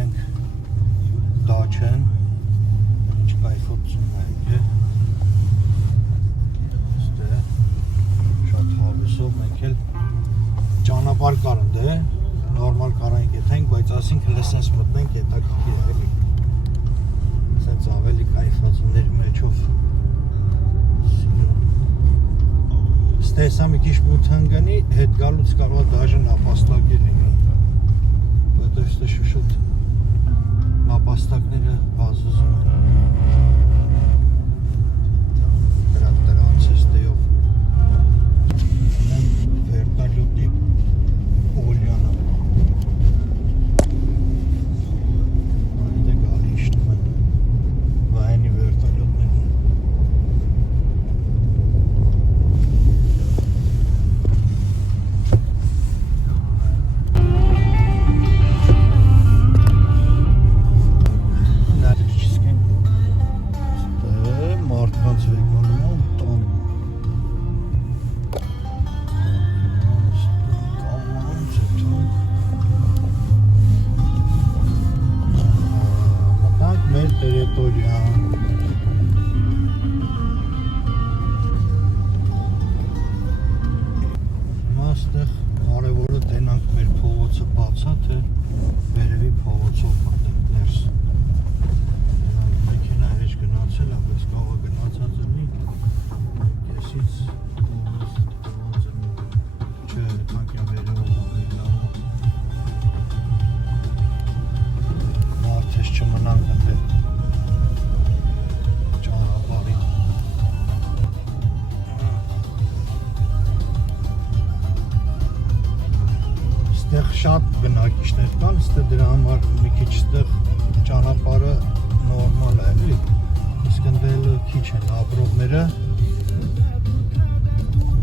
ենք Դաչեն, ինչ կայֆոցում ենք է, շատ հավեսով մենք էլ ճանապարհ կարանդ է, նորմալ կարանք եթենք, բայց ասինք լսած մտնենք հետաքրքիր էլի, սենց ավելի կայֆացումների մեջով Ստեսա մի քիչ մութ հնգնի, հետ գալուց կարող է դաժե նապաստակի լինի, որտեղ ստե շուշոտ նապաստակները վազվզում են դրանց էստեյով վերտալյոտի օլյանը այնտե գալի իշտում են վայնի վերտալյոտների շատ բնակիչներ կան, ստե դրա համար մի քիչ ստեղ ճանապարհը նորմալ է, էլի, իսկ ընդելը քիչ են ապրողները,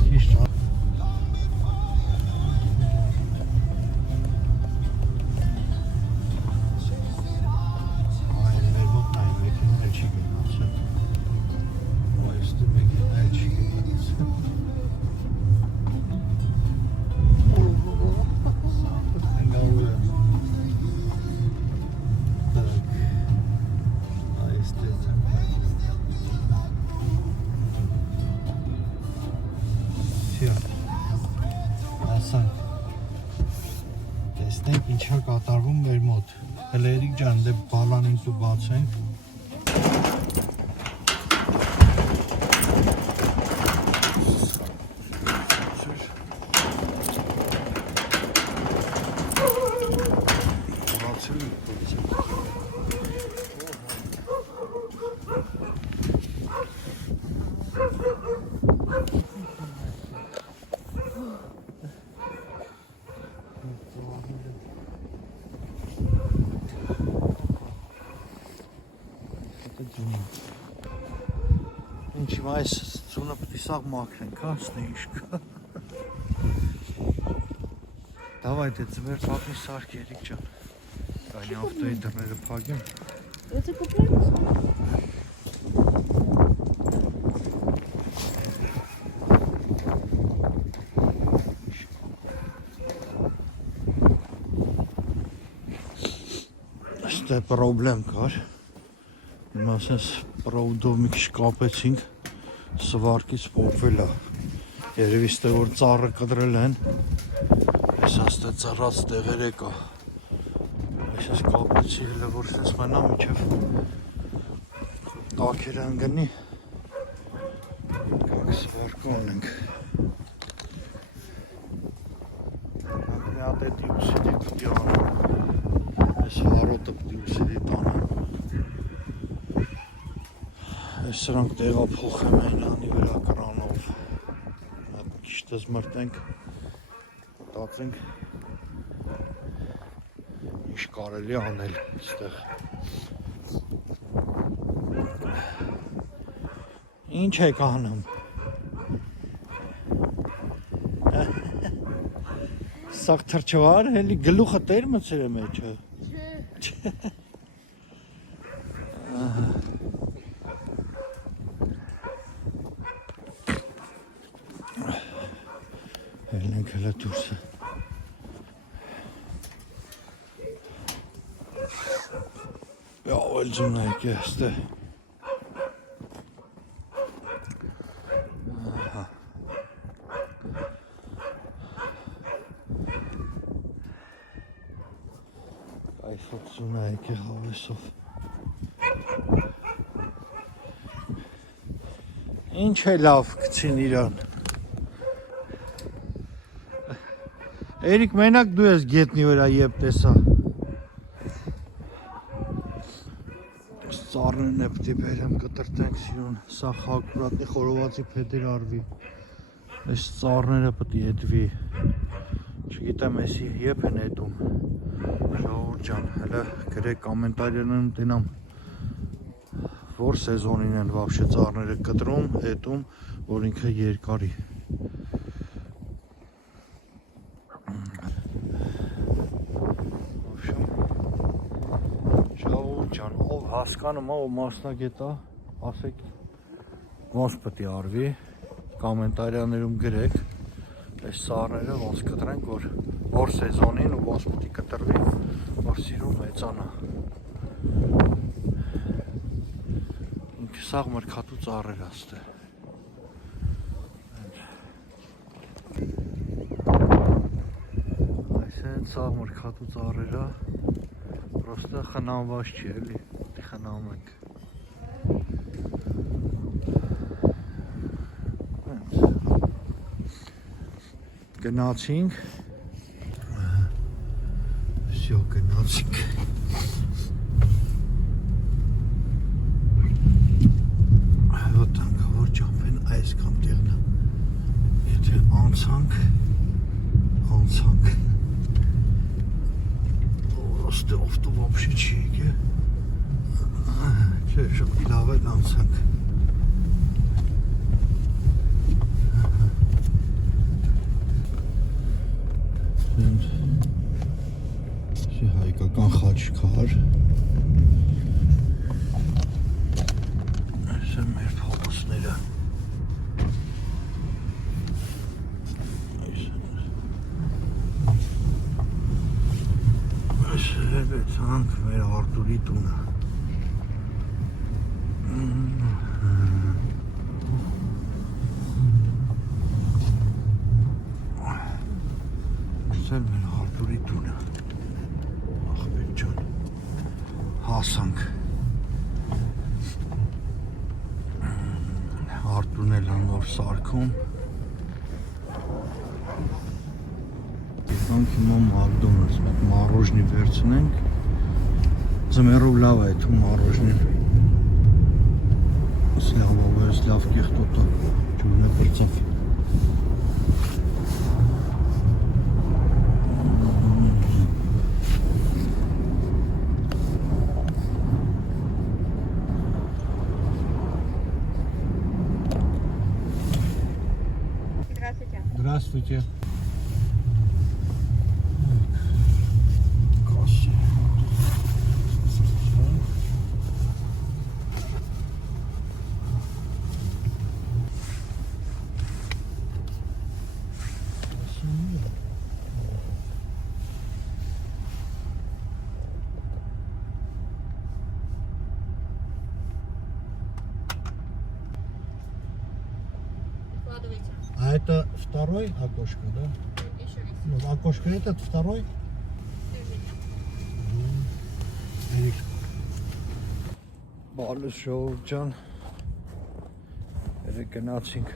քիչ տեսնենք ինչա կատարվում մեր մոտ հլերիկ ջան դե բալանին դու բացենք Ինչի այս ծունը պտի սաղ մաքրենք, հա, ստե ինչ կա Դավայ դե ձվեր պատմի սարք երիք ճան Կանի ավտոյի դրները պագեմ Եթե կպրեմ Ստե պրոբլեմ կար Հիմա ասենց պրովդով մի քիչ կապեցինք Սվարկից պոպվել է Երևի ստե որ ծառը կդրել են Ես աստե ծառած տեղերը կա Այսպես կապեցի հելը որ սենց մենա միջև Տաքերը ընգնի Կանք սվարկը ունենք Մի հատ է դիուսիդի պտի անեմ Ես հարոտը պտի ուսիդի տանեմ Ես սրանք տեղափոխեմ են անի վրա կրանով Մի քիչ դզմրտենք Մտածենք Ինչ կարելի անել այստեղ Ինչ եք անում Սաղ թրջվար հելի գլուխը տեր մցեր է մեջը Չէ Ելնենք հելը դուրսը Ալջուն եկե ստե։ Այստեղում է եկե հավեսով։ Ինչ է լավ գցին իրան։ Էրիկ մենակ դու ես գետնի վրա երբ տեսա։ Ծառներն է պտի բերեմ կտրտենք սիրուն, սա խակուրատնի խորովածի փետեր արվի։ Այս ծառները պտի եդվի, չգիտեմ էսի եբ են եդում, ժողովուրդ ջան, հələ գրեք կոմենտարներում տնամ, որ սեզոնին են վավշե ծառները կտրում, եդում, որ ինքը երկարի։ Ով հասկանում է, ով մասնագետ է, ասեք ոնց պետք է արվի, կոմենտարիաներում գրեք, այս սառները ոնց կտրենք, որ սեզոնին ու ոնց պետք է կտրվի, որ սիրուն մեծանա։ Ինքը սաղ մրգատու ծառեր է ստե։ Այս են սաղ մրգատու ծառեր է, Պրոստը խնամված չի էլի, դի խնամ ենք։ Գնացինք, վսյո գնացինք։ Հոտանք, որ ճամպեն այս կամ տեղնա, եթե անցանք, Просто авто вообще чиги. Че, чтоб лавы дансанг. Все հայկական խաչքար. Սա մեր փողոցները. Ցանք մեր Արտուրի տունը։ Սա մեր Արտուրի տունը։ Ախպեր ջան։ Հասանք։ Արտուրն էլ նոր սարքում։ Եկանք հիմա Մակդոնալդս, մենք մառոժնի վերցնենք, ձմեռով լավ է թում մառոժնին, սլավով լավ կեղտոտը, ջուրն է պրծավ։ Здравствуйте. А это второй окошко, да? Еще раз. Ну, окошко этот, второй? Բալուս ժողովուրդ ջան, երեկ գնացինք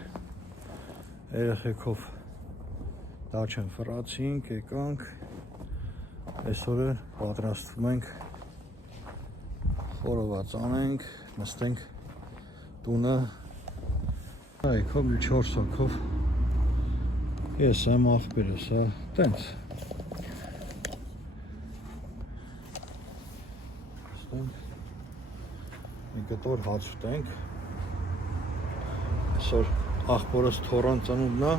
երեխեքով դաչեն ֆրացինք, եկանք, այսօր պատրաստվում ենք, խորոված անենք, նստենք տունը, այքով մի 4 հոգով, ես եմ աղբերս, տենց, մի կտոր հաց ուտենք, այսօր աղբորս թորան ծնունդն է,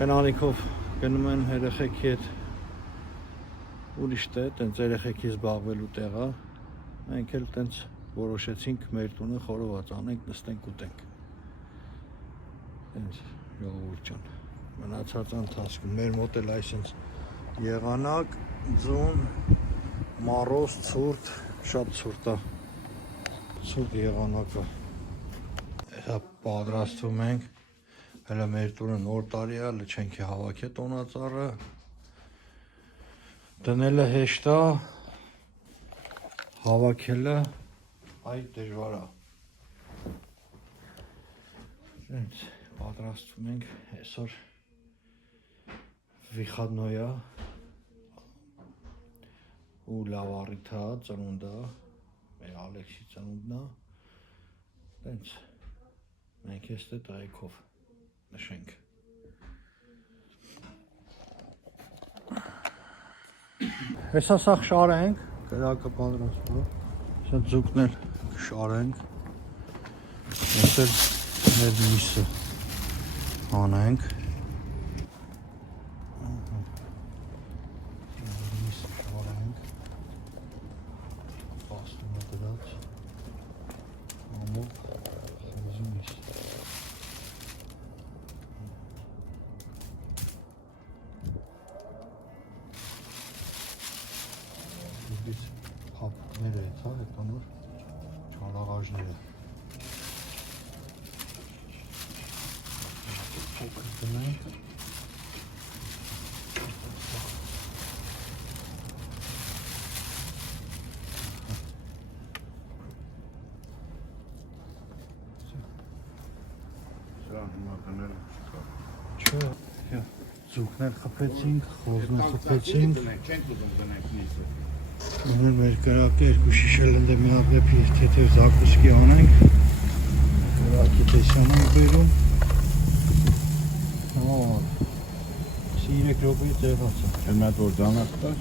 կնանիքով գնում են երեխեքի հետ ուրիշ տեղ, տենց երեխեքի զբաղվելու տեղը, մենք էլ տենց որոշեցինք մեր տունը խորոված անենք, նստենք ուտենք, տենց ժողովուրդ ջան, մնացած ընթացքում, մեր մոտ էլ այսենց եղանակ, ձուն, մառոզ, ցուրտ, Շատ ցուրտ է։ Ցուրտ եղանակը։ Հա պատրաստվում ենք։ Հələ մեր տունը նոր տարի է, չենք հավաքել տոնածառը։ Դնելը հեշտ է, հավաքելը այ դժվար է։ Հենց պատրաստվում ենք այսօր Վիխադնոյա ու լավ առիթ է, ծնունդ է, մեր Ալեքսի ծնունդն է, տենց մենք էստե տղայքով նշենք։ Հեսա սաղ շարենք, կրակը պատրաստվում է, հեսա ձուկն էլ կշարենք, ես էլ մեր միսը անենք, հապուկները հետ հա, հետո նոր ճալաղաժները փոքր դնենք չէ, ձուկներ խփեցինք, խոզներ խփեցինք Ուներ մեր կրակը երկու շիշել ընդ մի աղեպի թեթև զակուսկի անենք կրակի տեսան ենք բերում սի 3 րոպեի տեղաց է Են մատ որ դանակ տար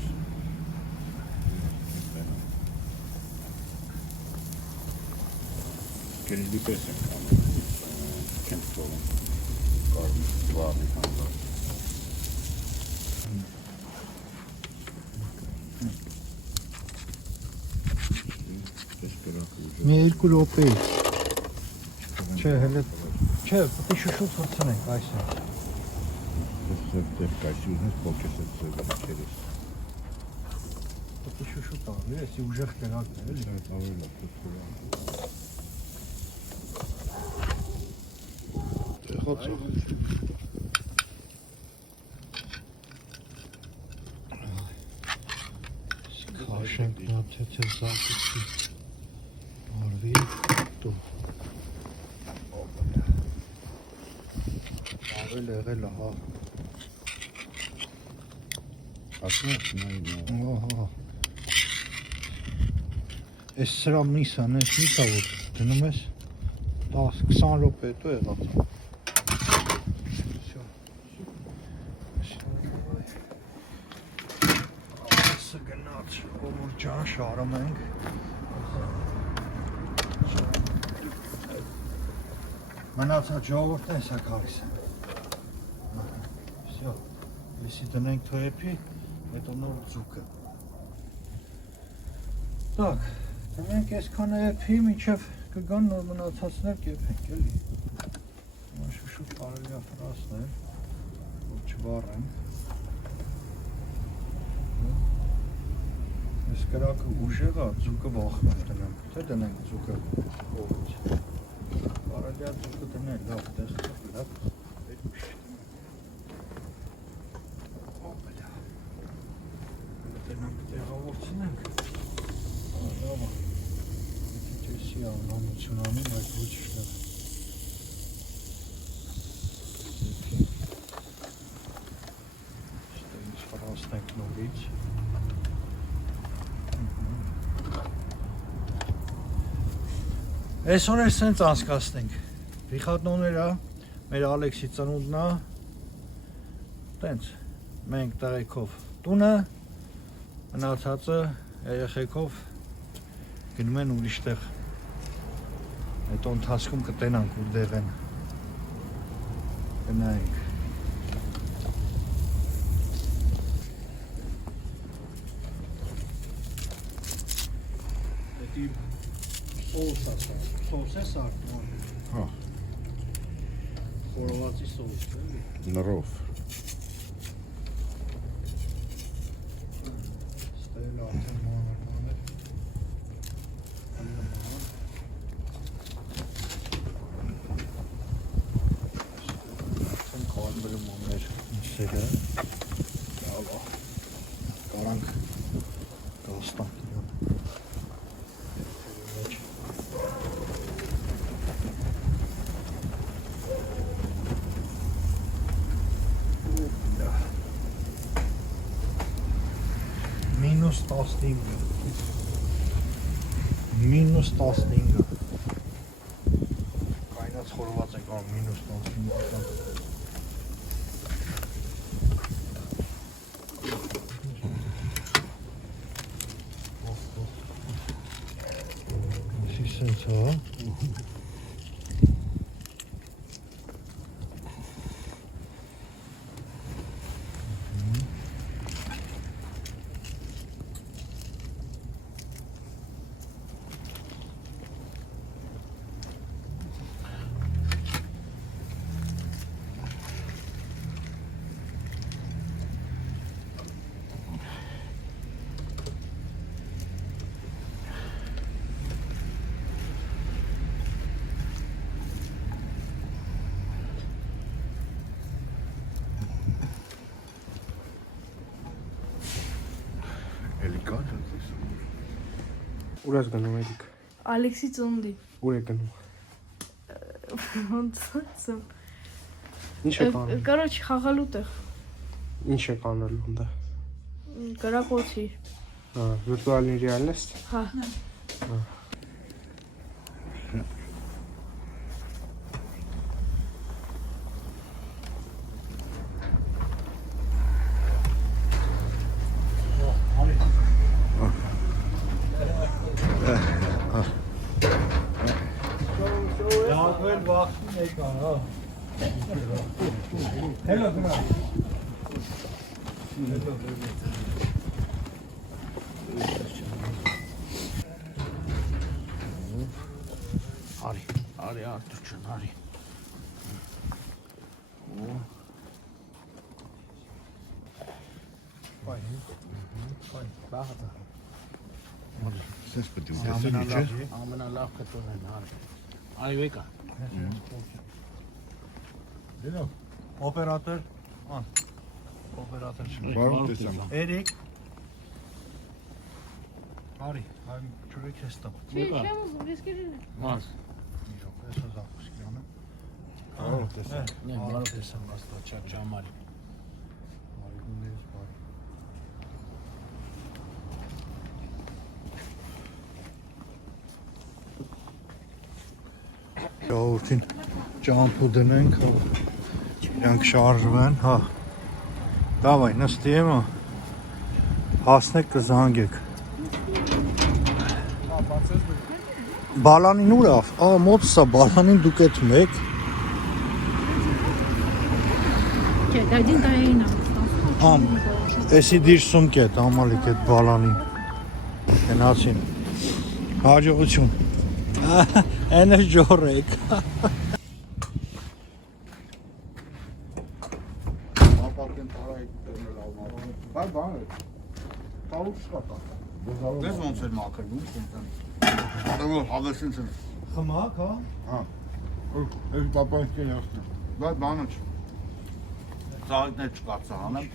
Կենիդի պես ենք անում Կենտ տողում Կարմի, վաղի հանդար Մի 2 րոպեի Չէ, հələ Չէ, պետք է շուշուտ հրցնենք այս է Դեպ կայսի ուզնես պոքես էտ զեվերը կերես Պետք է շուշուտ արվի, էսի ուժեղ կրակն է, էլի Այդ ավելի լավ Տեղացող Քաշենք նա թեթև զակուսի Արվի տով Ավել եղել է, հա Ասում ես նայ Ես սրա միսան, ես միսա որ դնում ես 10-20 րոպե հետո եղած Ասը գնաց, ովոր ջան շարում ենք Մնացած ժողովուրդն է սա քարիս Всё, եսի դնենք թոեպի, հետո նոր ձուկը Так, դնենք այսքան էպի, մինչև կգան նոր մնացածներ կեպենք, էլի Շուշուտ կարելի է ֆրասնել, որ չվառենք Ես կրակը ուժեղ է, ձուկը վախում դնենք, թե դնենք ձուկը ողից Կարելի է ձուկը դնել, լավ, տեսնենք, լավ Դենանք տեղավորցնենք Լավ է Էսի անհամություն անում, այդ ոչ շնեղ Ստե ինձ խրասնենք նորից Այսօր էլ սենց անցկացնենք Վիխադնոներ է, մեր Ալեքսի ծնունդն է Տենց, մենք տղեքով տունը Մնացածը երեխեքով գնում են ուրիշ տեղ Հետո ընթացքում կտենանք ուր դեղ են Գնայինք Հետի սոուս ասա, սոուս է սարտման Հա Խորովածի սոուս էլի Նրով Ստել արդեն մանր բրմոներ սերը ալա կարանք գաստան Minus 15 Minus 15 Կայնած խորված ենք ան minus 15 Սիսենց հա Ուր ես գնում Էրիկ։ Ալեքսի ծնունդի։ Ուր է գնում։ Ոնց եմ։ Ինչ է կանում։ Короче, խաղալու տեղ։ Ինչ է կանելու ընդ։ Գրակոցի։ Հա, վիրտուալնի ռեալիստ։ Հա։ Արի Արտուր արի։ Սես պետք է ամենալավ կտոնն են արի։ Արի վեկա։ Դերո օպերատոր ան օպերատոր Բարում տեսամ։ Էրիկ Արի այ ճուրեք էստա Չեմ ուզում, ես կերին։ Մաս։ Իրոք էսա զախուսկյանը Բարում տեսամ։ Նե բարում տեսամ աստա ճամարի։ Արի գուներս բարի Ժողովրդին ճամփու դնենք, իրանք շարժվեն, հա Դավայ, նստի եմա, հասնեք կզանգեք Բալանին ուր ավ, մոտ սա, բալանին դուք էտ մեկ Один տայինա։ Էսի դիր սումք էտ, ամալիք էտ բալանին Գնացին, հաջողություն Էնը ժորեք Ապարտեն տարայք դերնել ալմարոն։ Բայ բան է։ Տալուք շկատա։ Դες ոնց էր մաքրվում կոնտեն։ Դեռ հավեսին ցել։ Խմակ, հա? Հա։ Այս պապայք կերասն։ Բայ բանը չ։ Ծաղիկներ չկարծա հանեմ։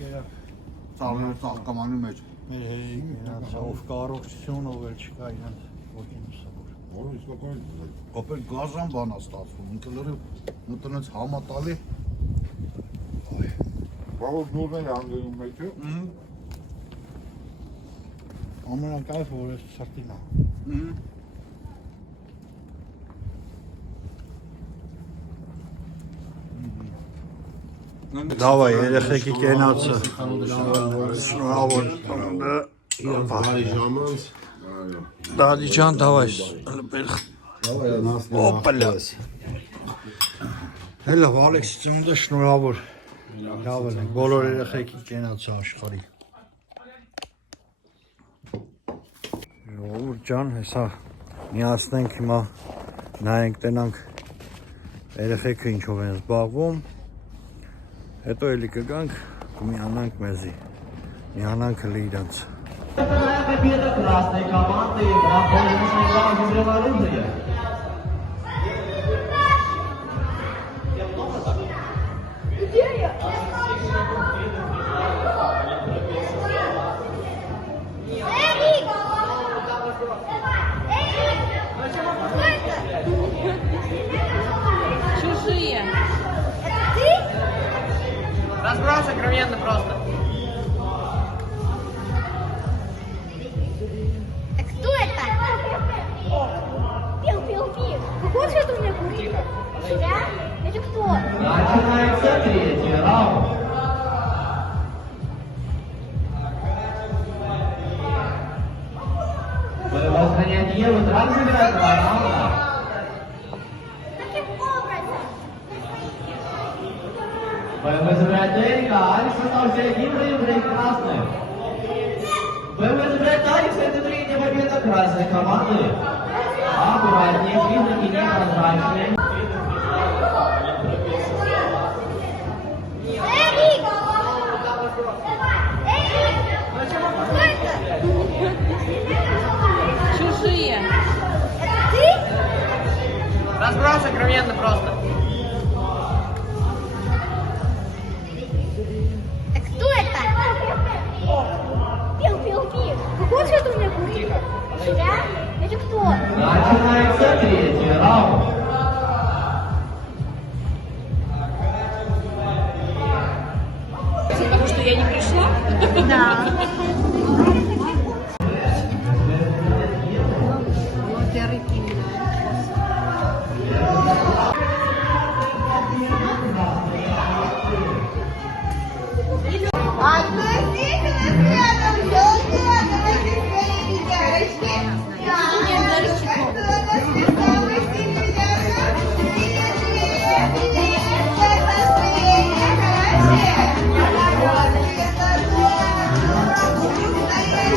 Ծաղիկները ծաղկամանի մեջ։ Մեր հերիկ մենած, ով կարողություն, ով էլ չկա իրան ոքին ուսավոր Որը իսկական կոպեր գազան բան է ստացվում։ Ինքը լրիվ մտնեց համատալի։ Բավոք նուրներ անգնում մեջը։ Ամենակայֆը որ ես սրտին է Դավայ, երեխեքի կենացը Շնորհավոր Դադիջան, դավայ Օպելա Հելա, Ալեքսի ծնունդը շնորհավոր Լավ են, բոլոր երեխեքի կենացը աշխարհի Ժողովուրդ ջան, հեսա միացնենք հիմա նայենք տենանք երեխեքը ինչով են զբաղվում Հետո էլի կգանք, կմիանանք մեզի, միանանք հլի իրանց Красной команды, Где Чужие. Разброс откровенно просто. Кто это? Пил. Какого цвета у меня куртка? Я? Это кто? Начинается третий раунд. Боевое охранение вот раз забирает 2 раунда. Каким образом? Боевой забирает Эрика, Алекс остался один, выиграет красный. Боевой забирает Алекс, это третья победа красной команды. Аккуратнее, признаки непрозрачные. Эрик! Кто это? Чужие. Это ты? Разброс откровенно просто. Кто это? Пил. Какого цвета у меня куртка? Я? Это кто? Начинается третий раунд. Потому что я не пришла? Да. Thank you.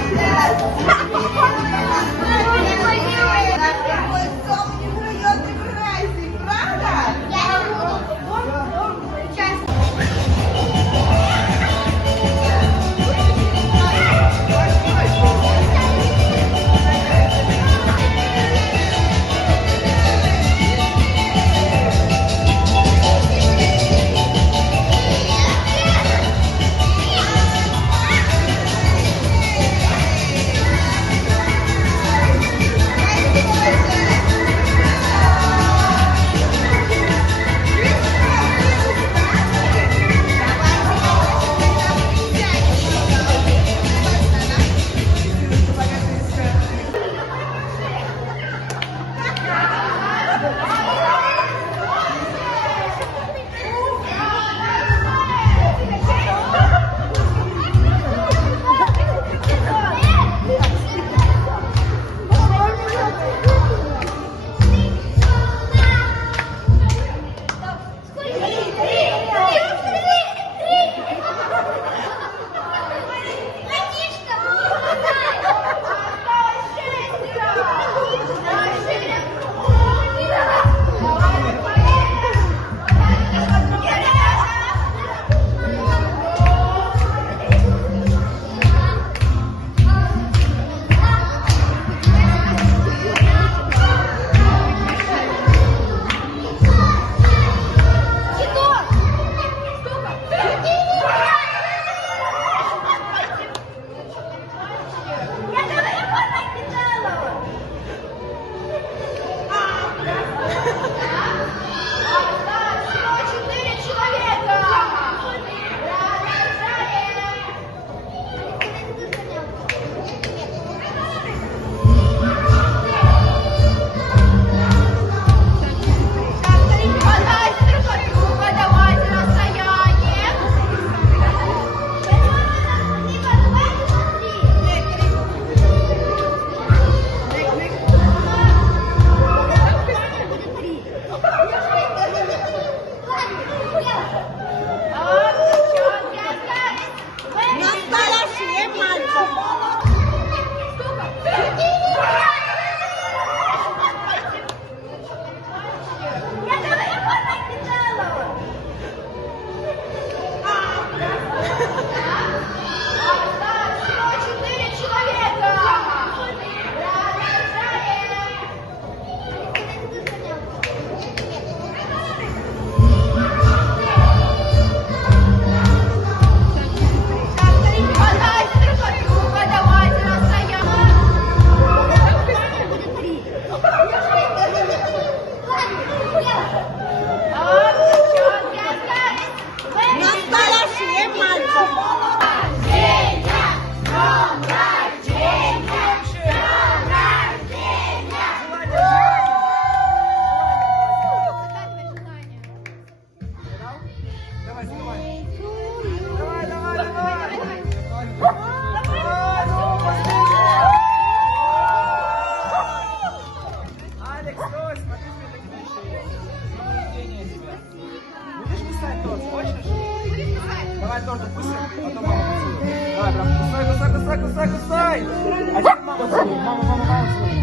Давай торт откуси, а то мама поцелует. Давай, прям кусай, кусай, кусай, кусай, кусай. А теперь мама целует, мама целует.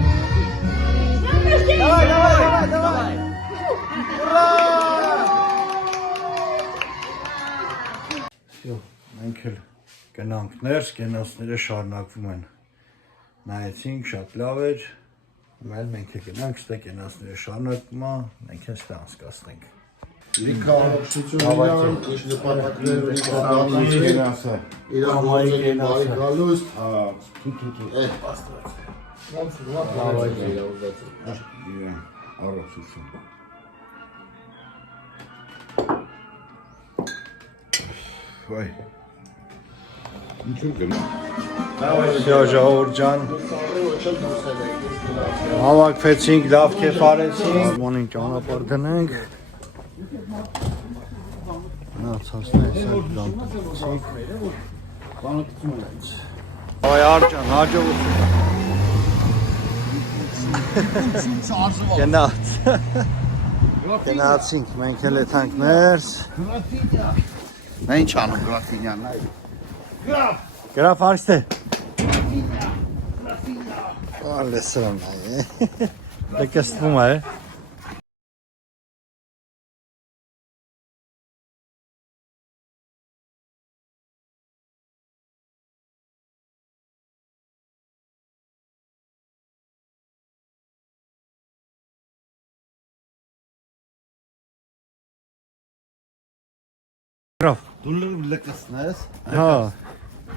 Давай, давай, давай, давай. Ура! Всё, մենք էլ գնանք ներս, կենոսները շարունակվում են։ Նայեցինք, շատ լավ էր։ Հիմա մենք էլ գնանք, ստե կենոսները շարունակվում է, մենք էլ ստե անցկացնենք։ Լիքավորություն իրան, ինչ նպատակներ ունի կապատանի, իրան գործերի բարի գալուս, առողջություն։ Վայ։ Ինչու գնա։ Всё, ժողովուրդ ջան։ Հավաքվեցինք, լավ կեֆ արեցինք։ Մանին ճանապարհ դնենք։ Նացածներ սարդան տվեցինք։ Այ արջան, հաջողություն։ Գնաց։ Գնացինք, մենք էլ եթանք ներս։ Նա ինչ անում գրաֆինյանն այ։ Գրաֆ արստե։ Ալեսրան այ։ Դեկստվում է։ Գրաֆ։ Դու լկսնես։ Հա։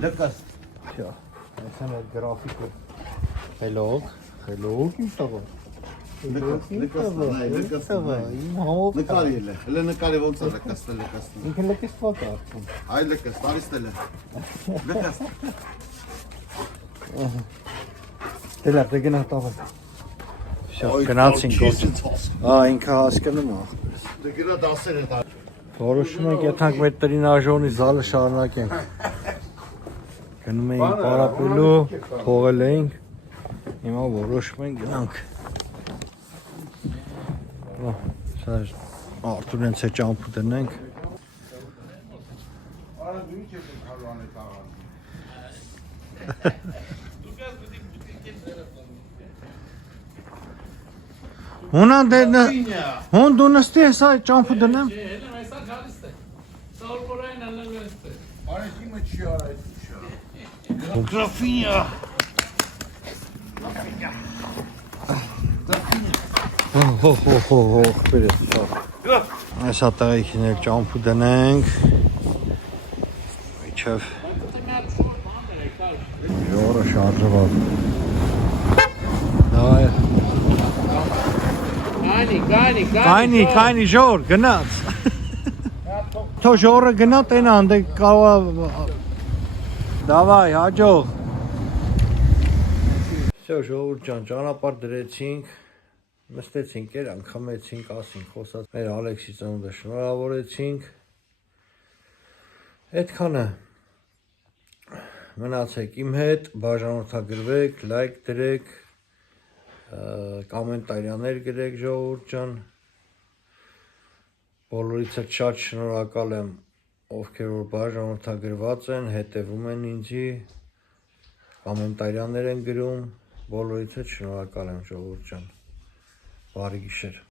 Լկս։ Всё. Այսան է գրաֆիկը։ Hello, ինչ տղա։ Լկս։ Իմ համով Նկարի էլ է։ Հələ նկարի ոնց է լկսը լկսը։ ինքը լեքս ֆոտո արթուն։ Այ լկս, տարիստել է։ Լկս։ Դելա դեգնա տավը։ Всё, գնացինք գործ։ Ա ինքը հասկանում է։ Դե գնա դասեր է տա։ Որոշում ենք եթանք մեր տրինաժոնի զալը շարունակենք։ Գնում էինք պարապելու, թողել էինք, հիմա որոշում ենք գնանք։ Սա Արթուր հենց է ճամփու դնենք։ Հունան դե հուն դու նստի հեսա ճամփու դնեմ։ Արեցի մը չի արայց։ Գրաֆինյա։ Հո, բերես։ Այս հատաղիքին էլ ճամփու դնենք։ Իջավ։ Ժորը շարժված։ Դայ։ Կայնի ժոր, գնաց։ Թո ժորը գնա տենա, անդե կավա։ Դավայ, հաջող։ Всё, ժողովուրդ ջան, ճանապարհ դրեցինք, նստեցինք, երանք, խմեցինք, ասինք, խոսած, մեր Ալեքսի ծնունդը շնորհավորեցինք։ Այդքանը։ Մնացեք իմ հետ, բաժանորդագրվեք, լայք դրեք, կոմենտարիաներ գրեք ժողովուրդ ջան։ Բոլորիցս շատ շնորհակալ եմ, ովքեր որ բաժանորդագրված են, հետևում են ինձի, կոմենտարիաներ են գրում, բոլորիցս շնորհակալ եմ ժողովուրդ ջան։ Բարի գիշեր։